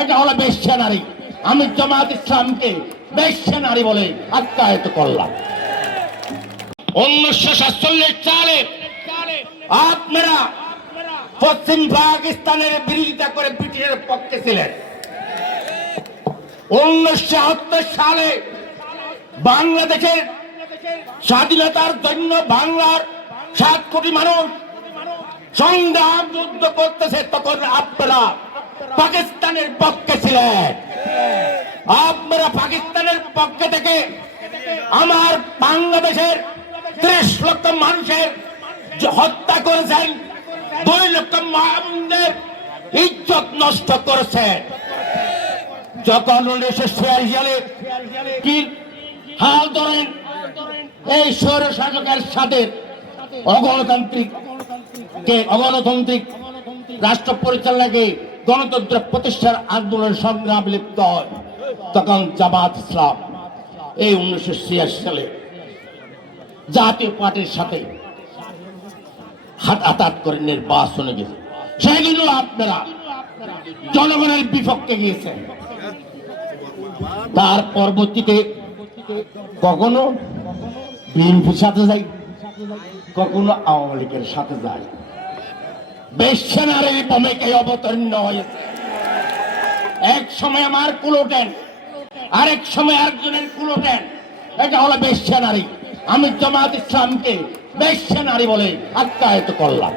এটা হলো বেশ্যা নারী। আমি জামাত ইসলামকে বেশ্যা নারী বলে আখ্যায়িত করলাম। 1947 সালে আপনারা পশ্চিম পাকিস্তানের বিরোধিতা করে ব্রিটিশের পক্ষে ছিলেন। 1971 সালে বাংলাদেশের স্বাধীনতার জন্য বাংলার 7 কোটি মানুষ সংগ্রাম যুদ্ধ করতেছে, তখন আপনারা পাকিস্তানের পক্ষে ছিলেন। আপনারা পাকিস্তানের পক্ষে থেকে আমার বাংলাদেশের 30 লক্ষ মানুষের হত্যা করেছেন, 2 লক্ষ মানুষের ইজ্জত নষ্ট করেছেন। যখন 1946 সালে কি হাল ধরেন এই স্বৈর শাসকের সাথে অগণতান্ত্রিক রাষ্ট্র পরিচালনাকে গণতন্ত্র প্রতিষ্ঠার আন্দোলন সংগ্রাম লিপ্ত হয়, তখন জামাত ইসলাম এই 1986 সালে জাতীয় পার্টির সাথে হাত করে নির্বাচনে গেছে। সেদিনও আপনারা জনগণের বিপক্ষে গিয়েছেন। তার পরবর্তীতে কখনো বিএনপির সাথে যাই, কখনো আওয়ামী লীগের সাথে যাই। বেশ্যা নারীর ভূমিকায় অবতীর্ণ হয়েছে। এক সময় আমার কুলোটেন, আরেক সময় আরেকজনের কুলোটেন। এটা হলো বেশ্যা নারী। আমি জামাত ইসলামকে বেশ্যা নারী বলে আখ্যায়িত করলাম।